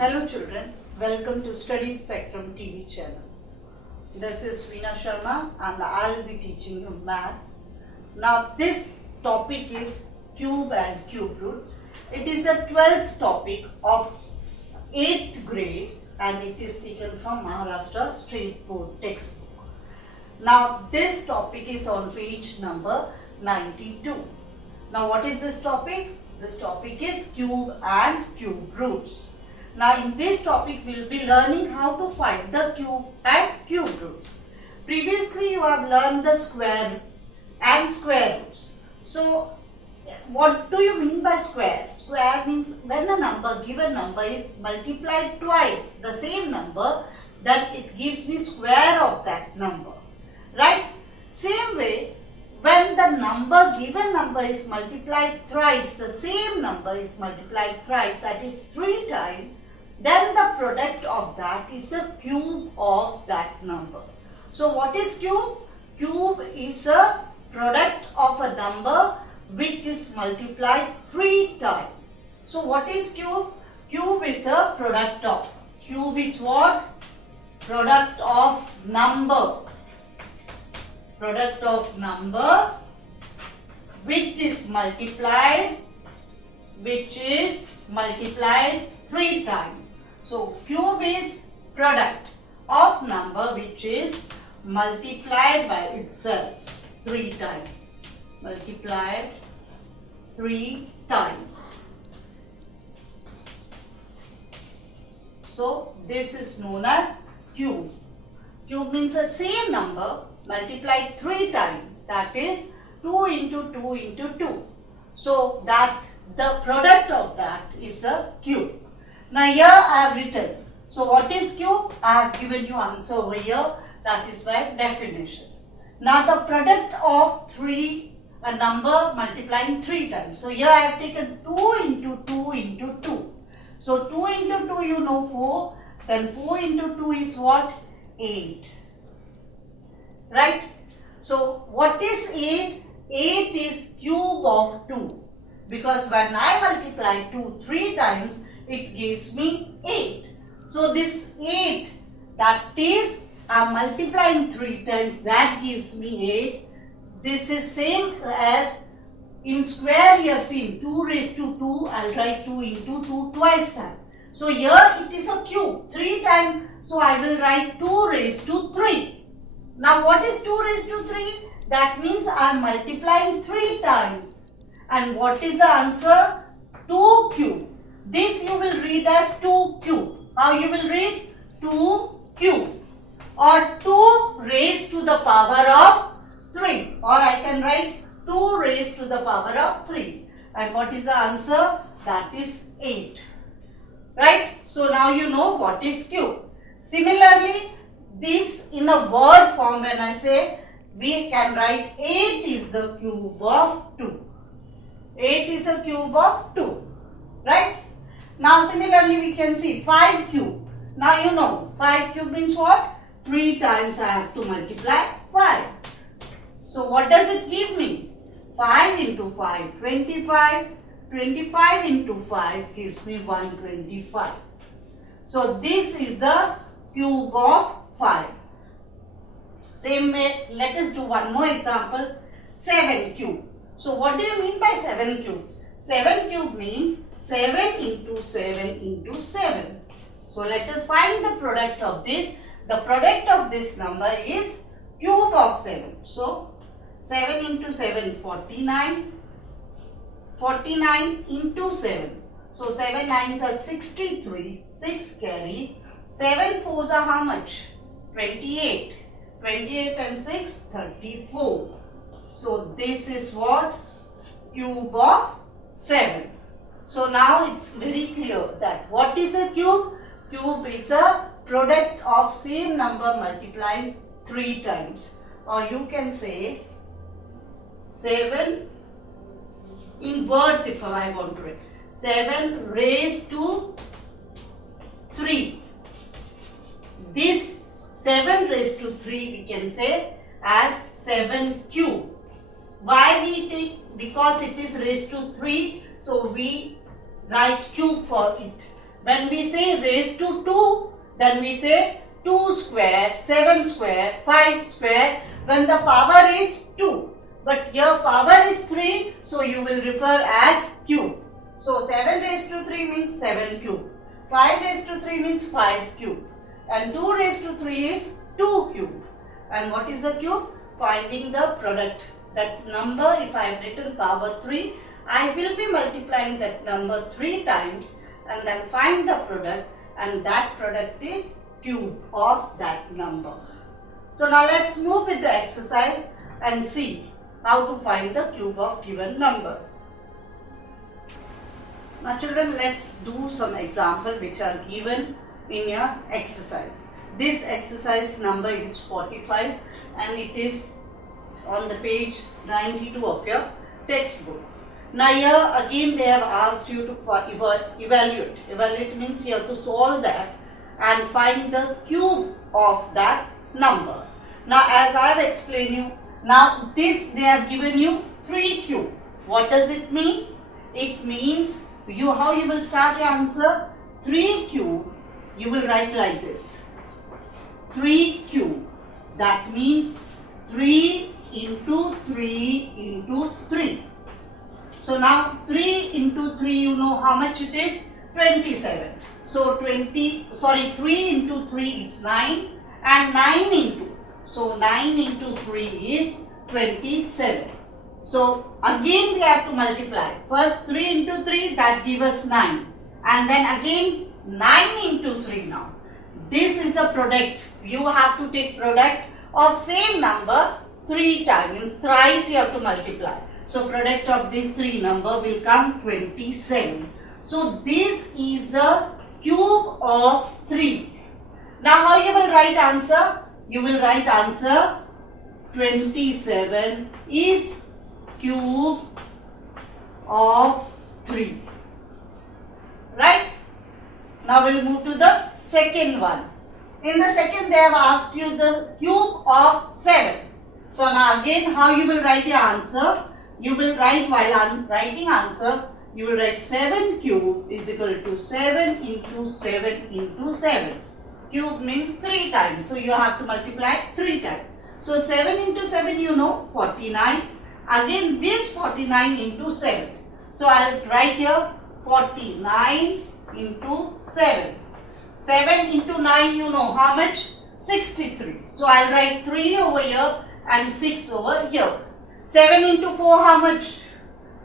Hello children, welcome to Study Spectrum TV channel. This is Veena Sharma and I will be teaching you maths. Now this topic is cube and cube roots. It is the 12th topic of 8th grade and it is taken from Maharashtra State Board textbook. Now this topic is on page number 92. Now what is this topic? This topic is cube and cube roots. Now in this topic we will be learning how to find the cube and cube roots. Previously you have learned the square and square roots. So what do you mean by square? Square means when a given number is multiplied twice the same number, then it gives me square of that number. Right? Same way, when the given number is multiplied thrice, the same number is multiplied thrice, that is 3 times, then the product of that is a cube of that number. So what is cube? Cube is a product of a number which is multiplied 3 times. So what is cube? Cube is a product of. Cube is what? Product of number. Product of number which is multiplied 3 times. So cube is product of number which is multiplied by itself 3 times. Multiplied 3 times. So this is known as cube. Cube means the same number multiplied 3 times, that is 2 into 2 into 2. So that the product of that is a cube. Now here I have written. So what is cube? I have given you answer over here. That is by definition. Now the product of a number multiplying 3 times. So here I have taken 2 into 2 into 2. So 2 into 2 you know 4. Then 4 into 2 is what? 8. Right? So what is 8? 8 is cube of 2. Because when I multiply 2 3 times, it gives me 8. So this 8, that is, I'm multiplying 3 times, that gives me 8. This is same as in square you have seen 2 raised to 2, I'll write 2 into 2 twice time. So here it is a cube, 3 times, so I will write 2 raised to 3. Now what is 2 raised to 3? That means I am multiplying 3 times. And what is the answer? 2 cube. This you will read as 2 cube. How you will read? 2 cube. Or 2 raised to the power of 3. Or I can write 2 raised to the power of 3. And what is the answer? That is 8. Right? So now you know what is cube. Similarly, this in a word form when I say, we can write 8 is the cube of 2. 8 is a cube of 2. Right? Now similarly we can see 5 cube. Now you know 5 cube means what? 3 times I have to multiply 5. So what does it give me? 5 into 5, 25. 25 into 5 gives me 125. So this is the cube of 5. Same way, let us do one more example. 7 cube. So what do you mean by 7 cube? 7 cube means 7 into 7 into 7. So let us find the product of this. The product of this number is cube of 7. So 7 into 7, 49. 49 into 7. So 7 nines are 63. 6 carry. 7 fours are how much? 28. 28 and 6, 34. So this is what? Cube of 7. So now it's very clear that what is a cube? Cube is a product of same number multiplying 3 times. Or you can say 7 in words if I want to write. 7 raised to 3. This 7 raised to 3 we can say as 7 cube. Why we take? Because it is raised to 3, so we write cube for it. When we say raised to 2, then we say 2 square, 7 square, 5 square when the power is 2. But your power is 3, so you will refer as cube. So 7 raised to 3 means 7 cube. 5 raised to 3 means 5 cube. And 2 raised to 3 is 2 cube. And what is the cube? Finding the product. That number, if I have written power 3, I will be multiplying that number 3 times and then find the product, and that product is cube of that number. So now let's move with the exercise and see how to find the cube of given numbers. Now children, let's do some examples which are given in your exercise. This exercise number is 45 and it is on the page 92 of your textbook. Now here again they have asked you to evaluate. Evaluate means you have to solve that and find the cube of that number. Now as I have explained you, now this they have given you 3 cube. What does it mean? It means how you will start your answer? 3 cube, you will write like this. 3 cube. That means 3 into 3 into 3. So now 3 into 3, you know how much it is? 27. So 3 into 3 is 9 and 9 into. So 9 into 3 is 27. So again we have to multiply. First 3 into 3, that gives us 9. And then again 9 into 3 now. This is the product. You have to take product of same number 3 times. Means thrice you have to multiply. So product of these 3 number will come 27. So this is the cube of 3. Now how you will write answer? You will write answer 27 is cube of 3. Right? Now we'll move to the second one. In the second they have asked you the cube of 7. So now again how you will write your answer? You will write, while writing answer, you will write 7 cube is equal to 7 into 7 into 7. Cube means 3 times. So you have to multiply 3 times. So 7 into 7 you know 49. Again this 49 into 7. So I will write here 49 into 7. 7 into 9 you know how much? 63. So I will write 3 over here and 6 over here. 7 into 4 how much?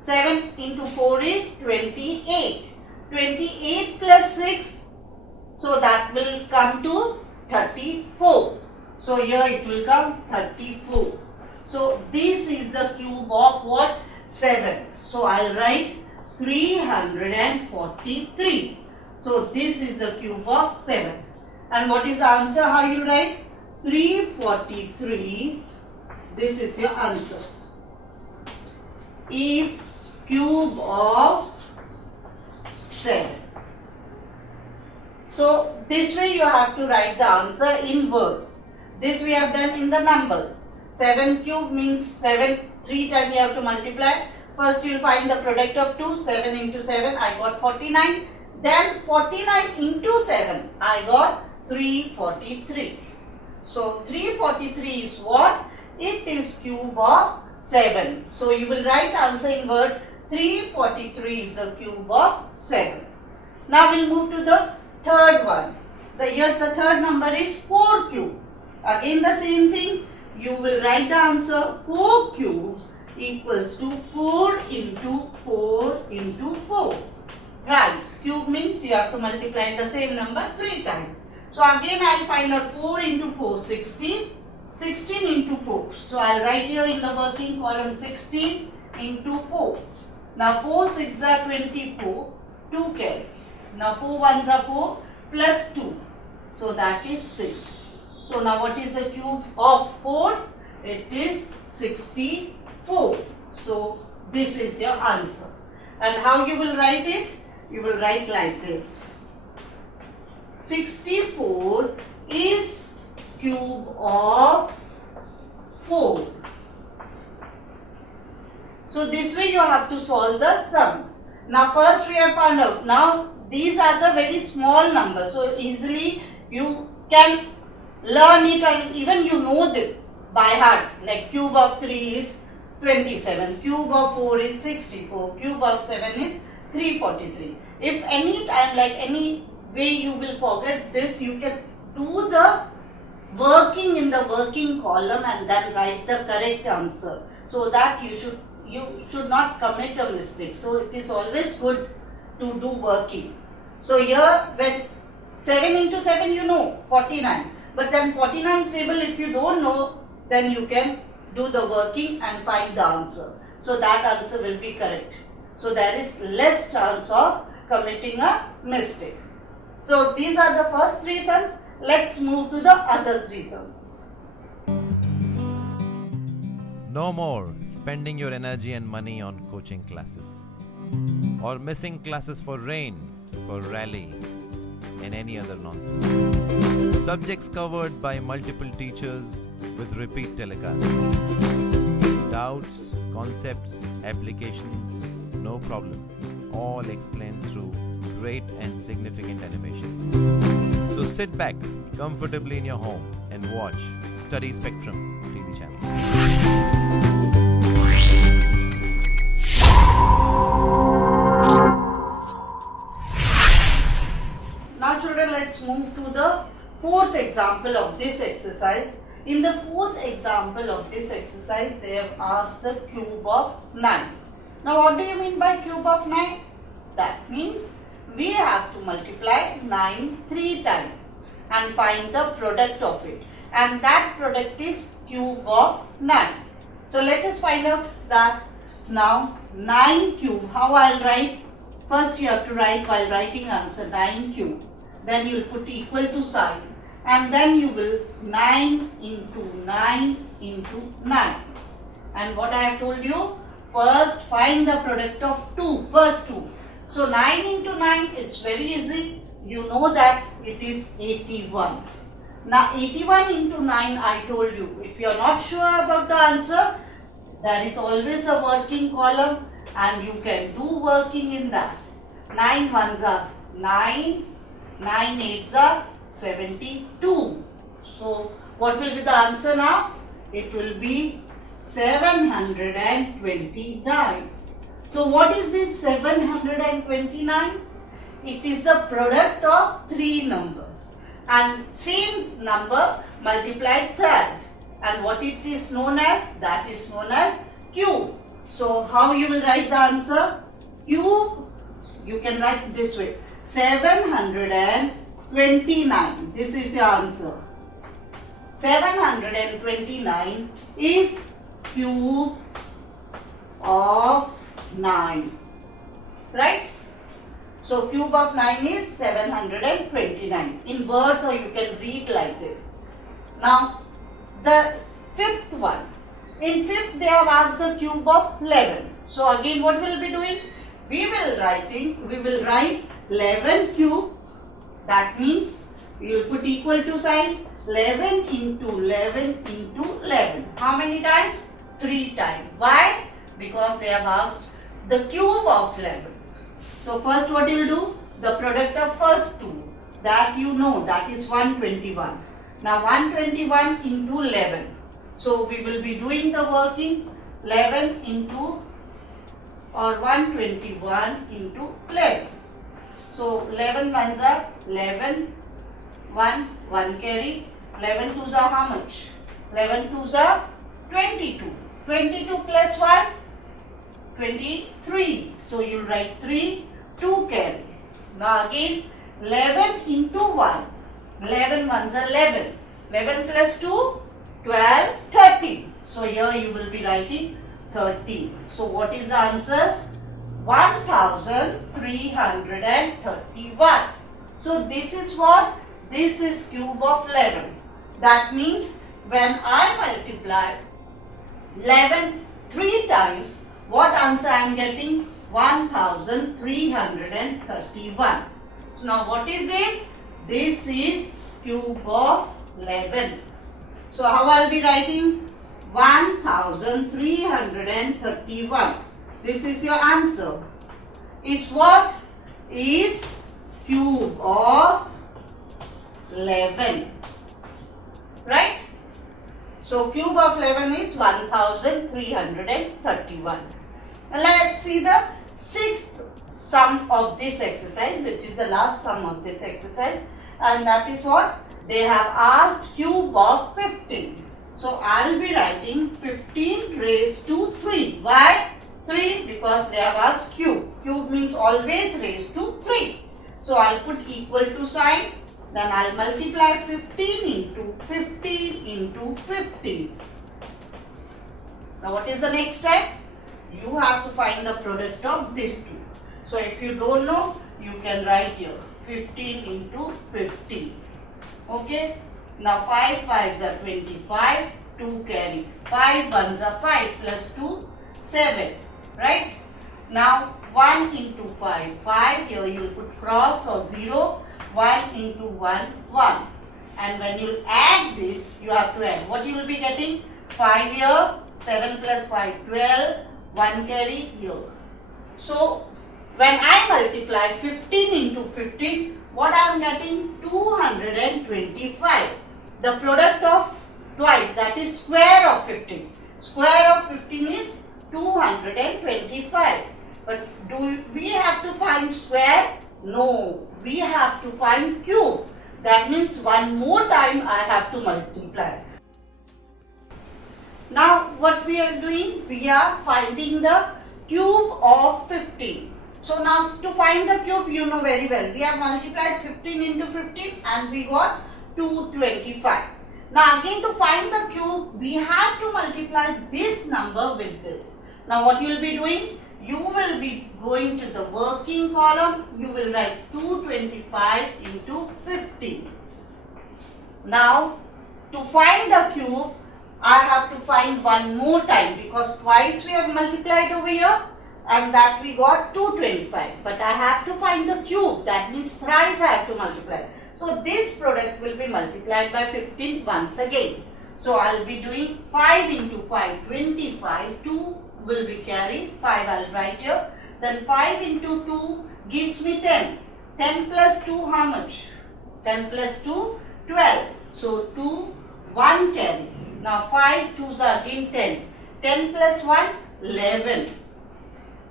7 into 4 is 28. 28 plus 6, so that will come to 34. So here it will come 34. So this is the cube of what? 7. So I will write 343. So this is the cube of 7. And what is the answer? How you write? 343. This is your answer. Is cube of 7. So this way you have to write the answer in words. This we have done in the numbers. 7 cube means 7, 3 times you have to multiply. First you will find the product of 2, 7 into 7, I got 49. Then 49 into 7, I got 343. So 343 is what? It is cube of 7. So you will write answer in word 343 is the cube of 7. Now we will move to the third one. The third number is 4 cube. Again the same thing. You will write the answer 4 cube equals to 4 into 4 into 4. Thrice. Cube means you have to multiply the same number 3 times. So again I will find out 4 into 4, 16. 16 into 4. So I will write here in the working column 16 into 4. Now 4 6 are 24. 2 carry. Now 4 1s are 4 plus 2. So that is 6. So now what is the cube of 4? It is 64. So this is your answer. And how you will write it? You will write like this. 64 is cube of 4. So this way you have to solve the sums. Now first we have found out. Now these are the very small numbers. So easily you can learn it, and even you know this by heart. Like cube of 3 is 27, cube of 4 is 64, cube of 7 is 343. If any time, like any way you will forget this, you can do the working in the working column and then write the correct answer, so that you should not commit a mistake. So it is always good to do working. So here, when 7 into 7 you know 49, but then 49 table if you don't know, then you can do the working and find the answer. So that answer will be correct. So there is less chance of committing a mistake. So these are the first 3 sums. Let's move to the other 3 sums. No more spending your energy and money on coaching classes, or missing classes for rain, for rally, and any other nonsense. Subjects covered by multiple teachers with repeat telecasts. Doubts, concepts, applications, no problem. All explained through great and significant animation. So sit back comfortably in your home and watch Study Spectrum TV channel. Now children, let's move to the 4th example of this exercise. In the 4th example of this exercise, they have asked the cube of 9. Now what do you mean by cube of 9? That means we have to multiply 9 3 times and find the product of it. And that product is cube of 9. So let us find out that. Now 9 cube, how I'll write? First you have to write, while writing answer, 9 cube. Then you will put equal to sign. And then you will 9 into 9 into 9. And what I have told you, first find the product of 2, first 2. So 9 into 9, it's very easy. You know that it is 81. Now 81 into 9, I told you, if you are not sure about the answer, there is always a working column and you can do working in that. 9 ones are 9, 9 eights are 72. So what will be the answer now? It will be 729. So what is this 729? It is the product of 3 numbers, and same number multiplied thrice. And what it is known as? That is known as cube. So how you will write the answer? Cube, you can write it this way, 729. This is your answer. 729 is cube of 9. Right? So cube of 9 is 729 in words, or you can read like this. Now the 5th one. In 5th they have asked the cube of 11. So again what will be doing? We will write 11 cube. That means you will put equal to sign. 11 into 11 into 11. How many times? 3 times. Why? Because they have asked the cube of 11. So first what you will do? The product of first 2. That you know, that is 121. Now 121 into 11. So we will be doing the working. 11 into, or 121 into 11. So 11 ones are 11, 1 carry. 11 twos are how much? 11 twos are 22. 22 plus 1, 23. So you write 3, 2 carry. Now again 11 into 1. 11 ones are 11. 11 plus 2, 12, 13. So here you will be writing 13. So what is the answer? 1331. So this is what? This is cube of 11. That means when I multiply 11 3 times, what answer I am getting? 1331. Now what is this? This is cube of 11. So how I will be writing? 1331. This is your answer. Is what? Is cube of 11. Right? So cube of 11 is 1331. Now let's see the sixth sum of this exercise, which is the last sum of this exercise, and that is what? They have asked cube of 15. So I'll be writing 15 raised to 3. Why 3? Because they have asked cube. Cube means always raised to 3. So I'll put equal to sign. Then I'll multiply 15 into 15 into 15. Now what is the next step? You have to find the product of these two. So if you don't know, you can write here 15 into 15. Okay. Now 5 5s are 25. 2 carry. 5 1s are 5 plus 2 7. Right. Now 1 into 5 5. Here you will put cross or 0. 1 into 1 1. And when you add this, you have to add. What you will be getting? 5 here. 7 plus 5 12. 1 carry here. So when I multiply 15 into 15, what I am getting? 225. The product of twice, that is square of 15. Square of 15 is 225. But do we have to find square? No, we have to find cube. That means one more time I have to multiply. Now what we are doing? We are finding the cube of 15. So now to find the cube, you know very well. We have multiplied 15 into 15 and we got 225. Now again to find the cube, we have to multiply this number with this. Now what you will be doing? You will be going to the working column. You will write 225 into 15. Now to find the cube, I have to find one more time because twice we have multiplied over here and that we got 225. But I have to find the cube. That means thrice I have to multiply. So this product will be multiplied by 15 once again. So I will be doing 5 into 5, 25. 2 will be carried. 5 I will write here. Then 5 into 2 gives me 10. 10 plus 2 how much? 10 plus 2, 12. So 2, 1 carry. Now 5 2s are again 10. 10 plus 1, 11.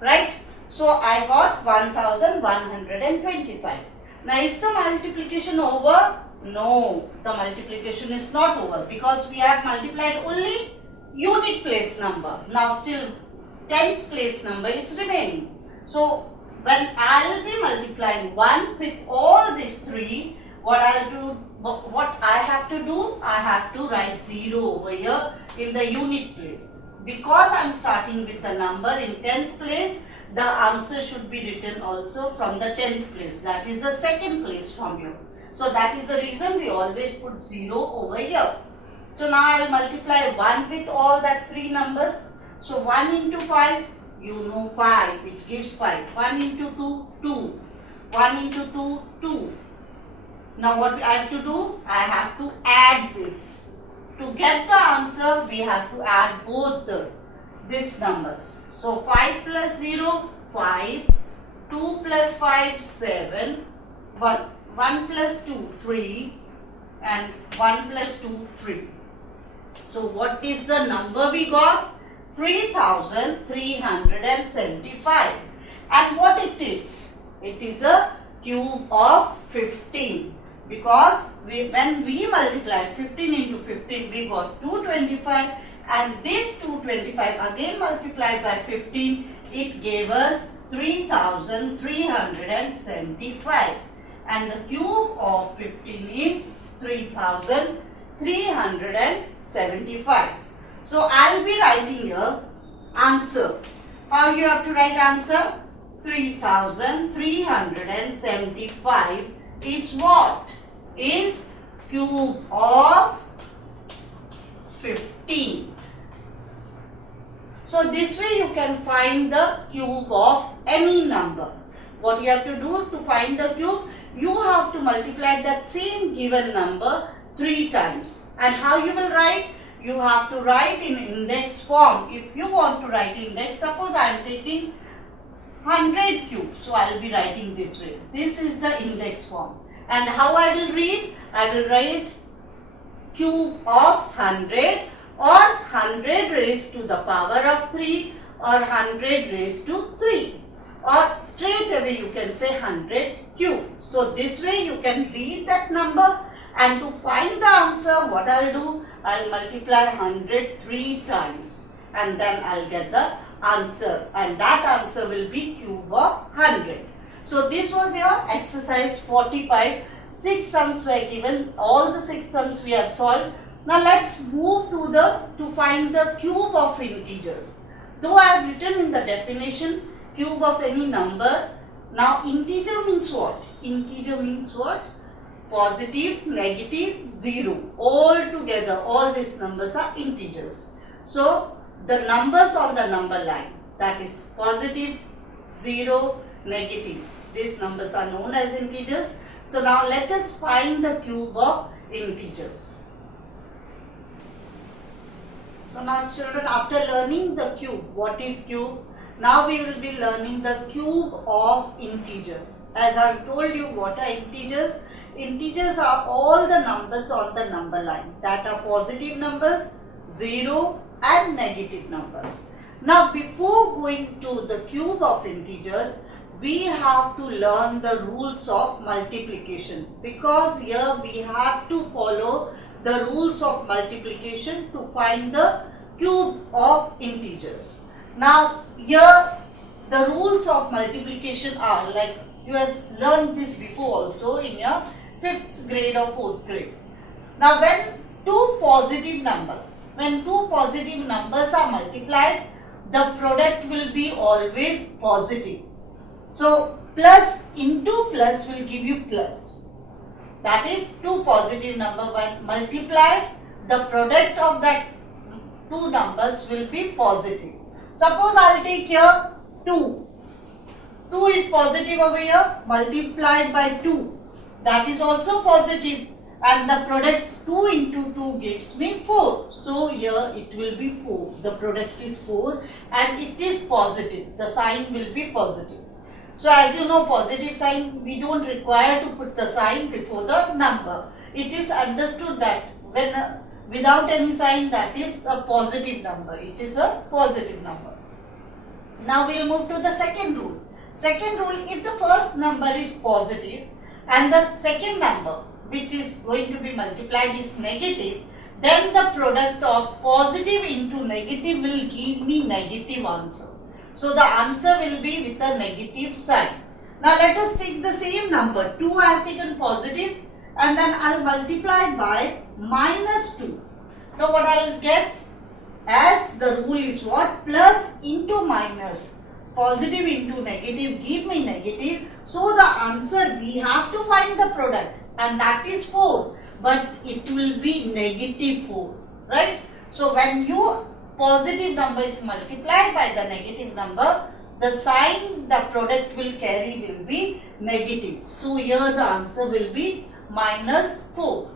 Right? So I got 1125. Now is the multiplication over? No, the multiplication is not over because we have multiplied only unit place number. Now still tens place number is remaining. So when I will be multiplying 1 with all these 3, what I have to do? I have to write 0 over here in the unit place. Because I am starting with the number in 10th place, the answer should be written also from the 10th place. That is the second place from here. So that is the reason we always put 0 over here. So now I will multiply 1 with all that 3 numbers. So 1 into 5, you know 5, it gives 5. 1 into 2, 2. 1 into 2, 2. Now what I have to do? I have to add this. To get the answer, we have to add both these numbers. So 5 plus 0, 5. 2 plus 5, 7. 1 plus 2, 3. And 1 plus 2, 3. So what is the number we got? 3375. And what it is? It is a cube of 15. Because when we multiplied 15 into 15, we got 225, and this 225 again multiplied by 15, it gave us 3375. And the cube of 15 is 3375. So I will be writing here answer. How you have to write answer? 3375 is what? Is cube of 15. So this way you can find the cube of any number. What you have to do to find the cube? You have to multiply that same given number 3 times. And how you will write? You have to write in index form. If you want to write index, suppose I am taking 100 cube. So I will be writing this way. This is the index form. And how I will read? I will write cube of 100 or 100 raised to the power of 3 or 100 raised to 3. Or straight away you can say 100 cube. So this way you can read that number, and to find the answer, what I'll do? I'll multiply 100 3 times and then I'll get the answer, and that answer will be cube of 100. So this was your exercise 45. 6 sums were given. All the 6 sums we have solved. Now let's move to find the cube of integers. Though I have written in the definition cube of any number. Now integer means what? Integer means what? Positive, negative, 0. All together, all these numbers are integers. So the numbers on the number line, that is positive, 0, negative. These numbers are known as integers. So now let us find the cube of integers. So now children, after learning the cube, what is cube? Now we will be learning the cube of integers. As I have told you, what are integers? Integers are all the numbers on the number line that are positive numbers, 0 and negative numbers. Now before going to the cube of integers, we have to learn the rules of multiplication, because here we have to follow the rules of multiplication to find the cube of integers. Now here the rules of multiplication are, like you have learned this before also in your 5th grade or 4th grade. Now when two positive numbers are multiplied, the product will be always positive. So plus into plus will give you plus. That is, two positive numbers when multiplied, the product of that two numbers will be positive. Suppose I will take here 2. 2 is positive over here, multiplied by 2. That is also positive, and the product 2 into 2 gives me 4. So here it will be 4. The product is 4 and it is positive. The sign will be positive. So as you know, positive sign, we don't require to put the sign before the number. It is understood that when without any sign, that is a positive number. It is a positive number. Now we will move to the second rule. Second rule, if the first number is positive and the second number which is going to be multiplied is negative, then the product of positive into negative will give me negative answer. So the answer will be with a negative sign. Now let us take the same number. 2 I have taken positive and then I will multiply by minus 2. Now what I will get, as the rule is what? Plus into minus. Positive into negative give me negative. So the answer, we have to find the product, and that is 4. But it will be negative 4. Right? So when your positive number is multiplied by the negative number, the sign the product will carry will be negative. So here the answer will be minus 4.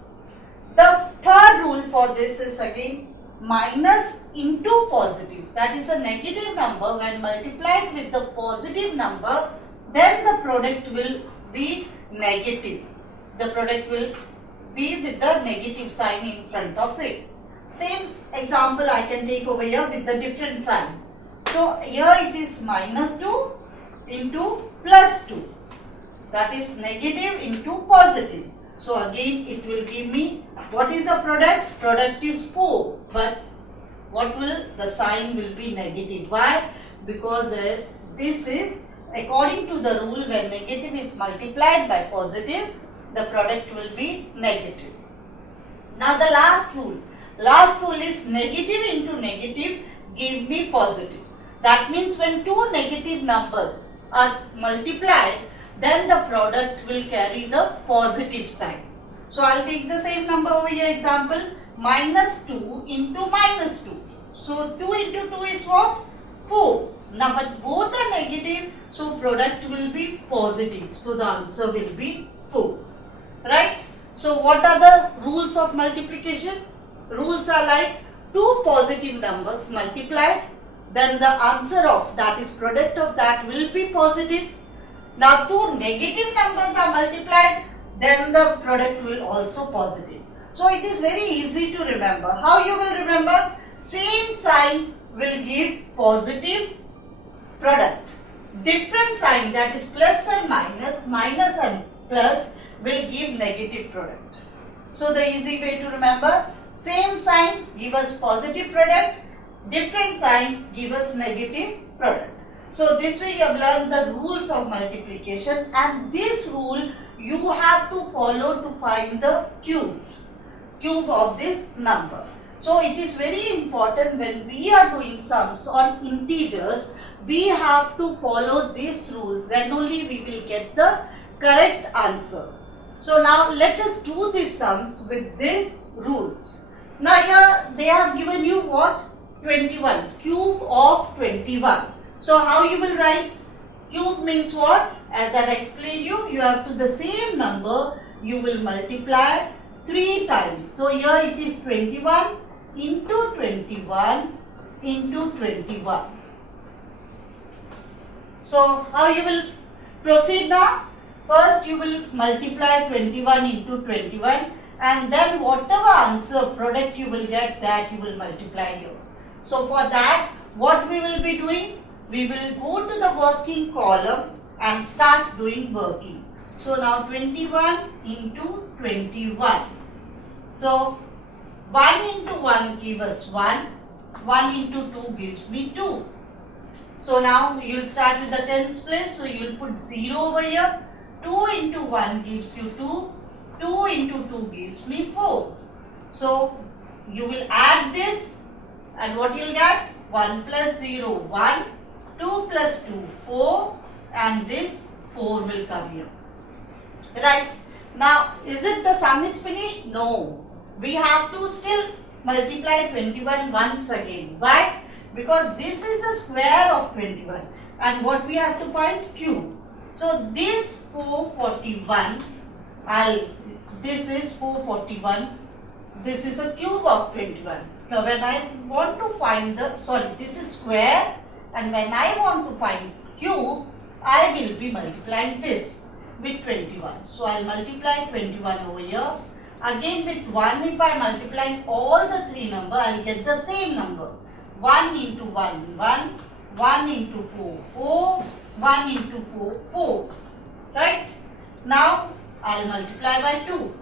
The third rule for this is again minus into positive. That is a negative number when multiplied with the positive number, then the product will be negative. The product will be with the negative sign in front of it. Same example I can take over here with the different sign. So here it is minus 2 into plus 2. That is negative into positive. So again it will give me, what is the product? Product is 4. But what will, the sign will be negative. Why? Because this is according to the rule, when negative is multiplied by positive, the product will be negative. Now the last rule. Last rule is negative into negative give me positive. That means when two negative numbers are multiplied, then the product will carry the positive sign. So I will take the same number over here, example minus 2 into minus 2. So 2 into 2 is what? 4. Now but both are negative, so product will be positive. So the answer will be 4. Right? So what are the rules of multiplication? Rules are like two positive numbers multiplied, then the answer of that is product of that will be positive. Now two negative numbers are multiplied, then the product will also positive. So it is very easy to remember. How you will remember? Same sign will give positive product. Different sign, that is plus and minus, minus and plus, will give negative product. So the easy way to remember, same sign give us positive product, different sign give us negative product. So this way you have learned the rules of multiplication, and this rule you have to follow to find the cube of this number. So it is very important when we are doing sums on integers, we have to follow these rules, then only we will get the correct answer. So now let us do these sums with these rules. Now here they have given you what? 21, cube of 21. So how you will write? Cube means what? As I have explained you have to the same number, you will multiply 3 times. So here it is 21 into 21 into 21. So how you will proceed now? First you will multiply 21 into 21, and then whatever answer product you will get, that you will multiply here. So for that, what we will be doing? We will go to the working column and start doing working. So now 21 into 21. So 1 into 1 gives us 1, 1 into 2 gives me 2. So now you will start with the tens place, so you will put 0 over here. 2 into 1 gives you 2, 2 into 2 gives me 4. So you will add this, and what you will get? 1 plus 0, 1, 2 plus 2, 4, and this 4 will come here. Right? Now, is it the sum is finished? No. We have to still multiply 21 once again. Why? Because this is the square of 21, and what we have to find? Cube. So this 441, this is 441, this is a cube of 21. Now when I want to find this is square, and when I want to find cube, I will be multiplying this with 21. So I will multiply 21 over here. Again with 1, if I am multiplying all the 3 numbers, I will get the same number. 1 into 1, 1, 1 into 4, 4, 1 into 4, 4. Right? Now I will multiply by 2.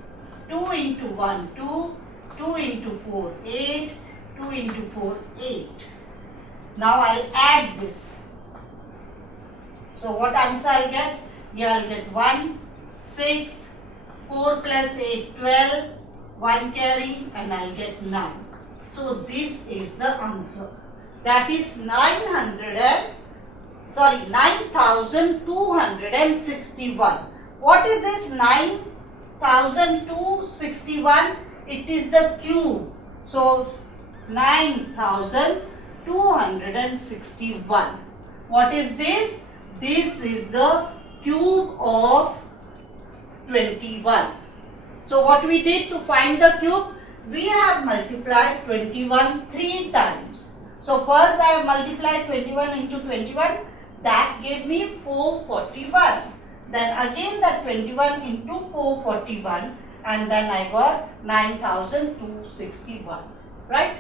2 into 1, 2, 2 into 4, 8, 2 into 4, 8. Now I will add this. So what answer I will get? Here I will get 1, 6, 4 plus 8, 12, 1 carry, and I will get 9. So this is the answer. That is 9,261. What is this 9,261? It is the cube. So 9,261. What is this? This is the cube of 21. So what we did to find the cube? We have multiplied 21 3 times. So first I have multiplied 21 into 21. That gave me 441. Then again that 21 into 441, and then I got 9,261. Right?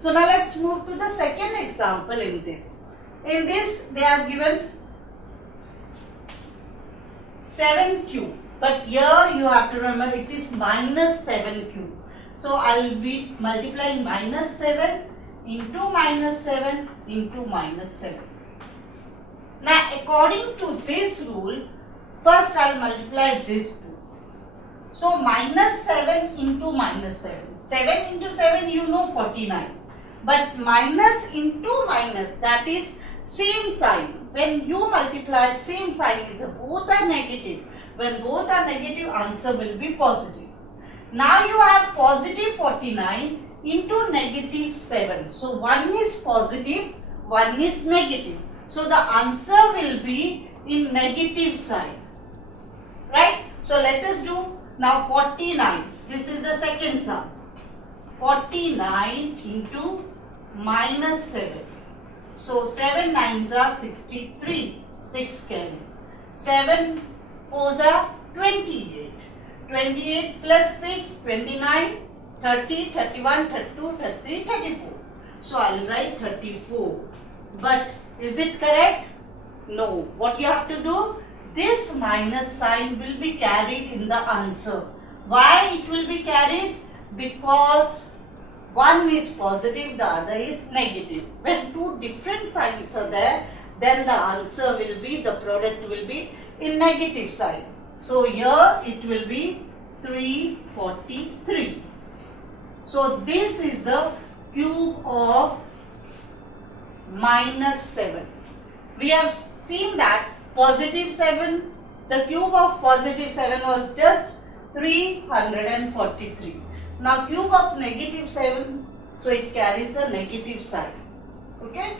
So now let's move to the second example in this. In this they have given 7 cube. But here you have to remember it is minus 7 cube. So I will be multiplying minus 7 into minus 7 into minus 7. Now according to this rule, first I will multiply this 2. So minus 7 into minus 7. 7 into 7 you know 49. But minus into minus, that is same sign. When you multiply, same sign is both are negative. When both are negative, answer will be positive. Now you have positive 49 into negative 7. So one is positive, one is negative. So the answer will be in negative side. Right? So let us do now 49. This is the second sum. 49 into minus 7. So 7 nines are 63, 6 carry. 7 fours are 28. 28 plus 6, 29, 30, 31, 32, 33, 34. So I'll write 34. But is it correct? No. What you have to do? This minus sign will be carried in the answer. Why it will be carried? Because one is positive, the other is negative. When two different signs are there, then the answer will be, the product will be in negative sign. So here it will be 343. So this is the cube of minus 7. We have seen that positive 7, the cube of positive 7 was just 343. Now cube of negative 7, so it carries the negative sign. Okay.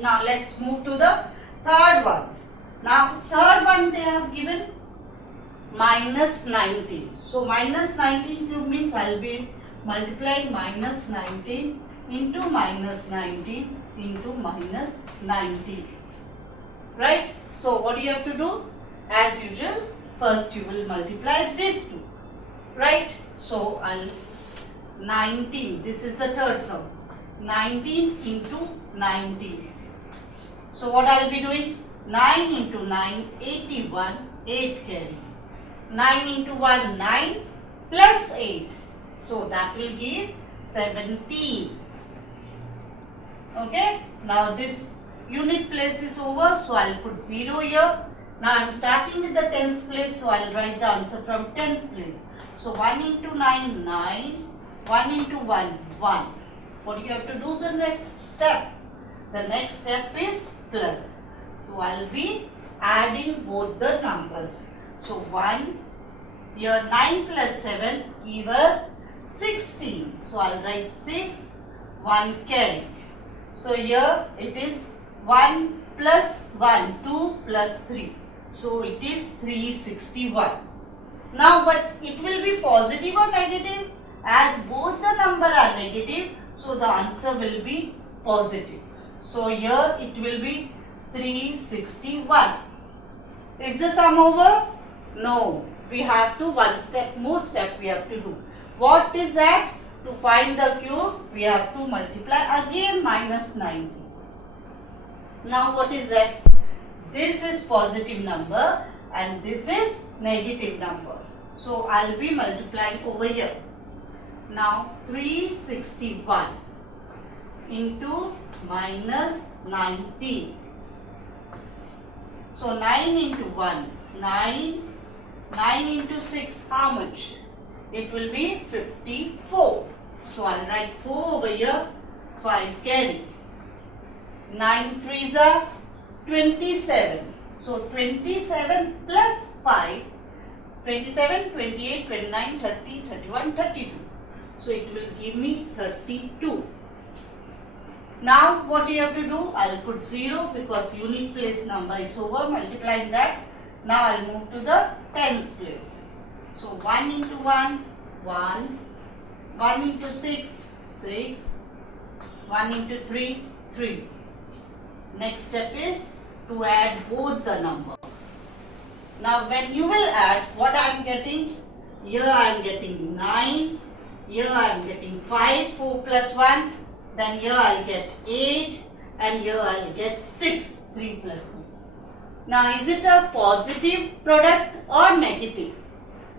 Now let's move to the third one. Now third one they have given minus 19. So minus 19 cube means I will be multiplying minus 19 into minus 19 into minus 19. Right? So what do you have to do? As usual, first you will multiply these two. Right? So I'll 19. This is the third sum. 19 into 19. So what I'll be doing? 9 into 9, 81, 8 carry. 9 into 1, 9 plus 8. So that will give 17. Okay. Now this unit place is over. So I'll put 0 here. Now I'm starting with the 10th place. So I'll write the answer from 10th place. So 1 into 9, 9. 1 into 1, 1. What do you have to do the next step? The next step is plus. So I'll be adding both the numbers. So 1, here 9 plus 7 gives us 16. So I'll write 6, 1 carry. So here it is 1 plus 1, 2 plus 3. So it is 361. Now but it will be positive or negative? As both the number are negative, so the answer will be positive. So here it will be 361. Is the sum over? No. We have to more step we have to do. What is that? To find the cube, we have to multiply again minus 90. Now what is that? This is positive number and this is negative number. So I'll be multiplying over here. Now 361 into minus 19. So 9 into 1, 9. 9 into 6, how much? It will be 54. So I'll write 4 over here, 5 carry. 9 threes are 27. So 27 plus 5, 27, 28, 29, 30, 31, 32. So it will give me 32. Now what you have to do? I'll put 0 because unit place number is over, multiplying that. Now I'll move to the tens place. So 1 into 1, 1. 1 into 6, 6. 1 into 3, 3. Next step is to add both the number. Now when you will add, what I am getting? Here I am getting 9. Here I am getting 5, 4 plus 1. Then here I will get 8. And here I will get 6, 3 plus 3. Now is it a positive product or negative?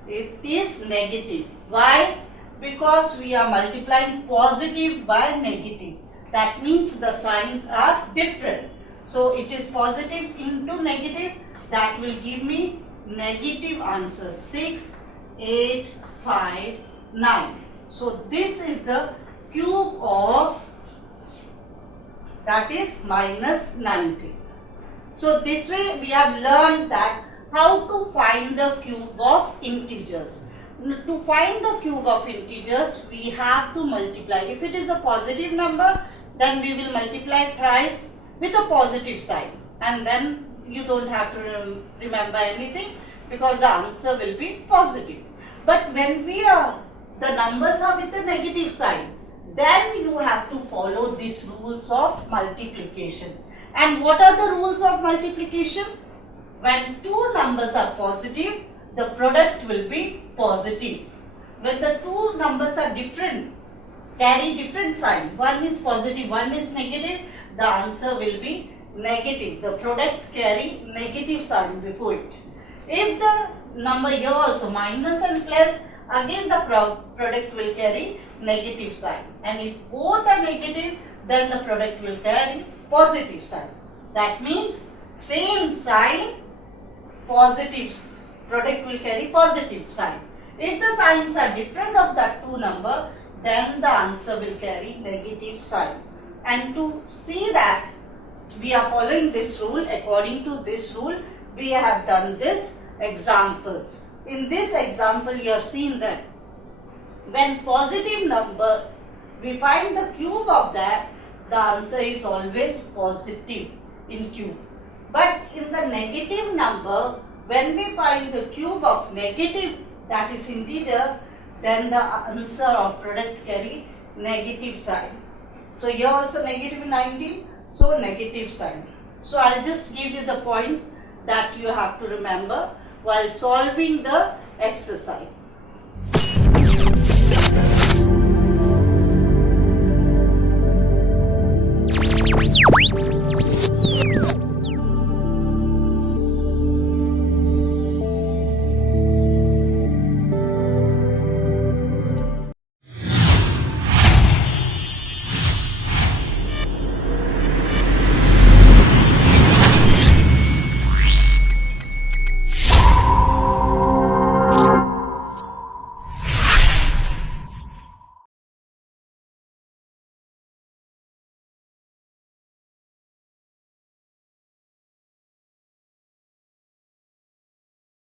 It is negative. Why? Because we are multiplying positive by negative. That means the signs are different. So it is positive into negative. That will give me negative answer 6, 8, 5, 9. So this is the cube of, that is minus 90. So this way we have learned that how to find the cube of integers. To find the cube of integers, we have to multiply. If it is a positive number, then we will multiply thrice with a positive sign. And then you don't have to remember anything because the answer will be positive. But when the numbers are with a negative sign, then you have to follow these rules of multiplication. And what are the rules of multiplication? When two numbers are positive, the product will be positive. When the two numbers are different, carry different sign, one is positive, one is negative, the answer will be negative. The product carry negative sign before it. If the number here also minus and plus, again the product will carry negative sign. And if both are negative, then the product will carry positive sign. That means same sign, positive, product will carry positive sign. If the signs are different of that two number, then the answer will carry negative sign. And to see that we are following this rule, according to this rule, we have done this examples. In this example, you have seen that when positive number, we find the cube of that, the answer is always positive in cube. But in the negative number, when we find the cube of negative, that is integer, then the answer of product carry negative sign. So here also negative 19, so negative sign. So I'll just give you the points that you have to remember while solving the exercise.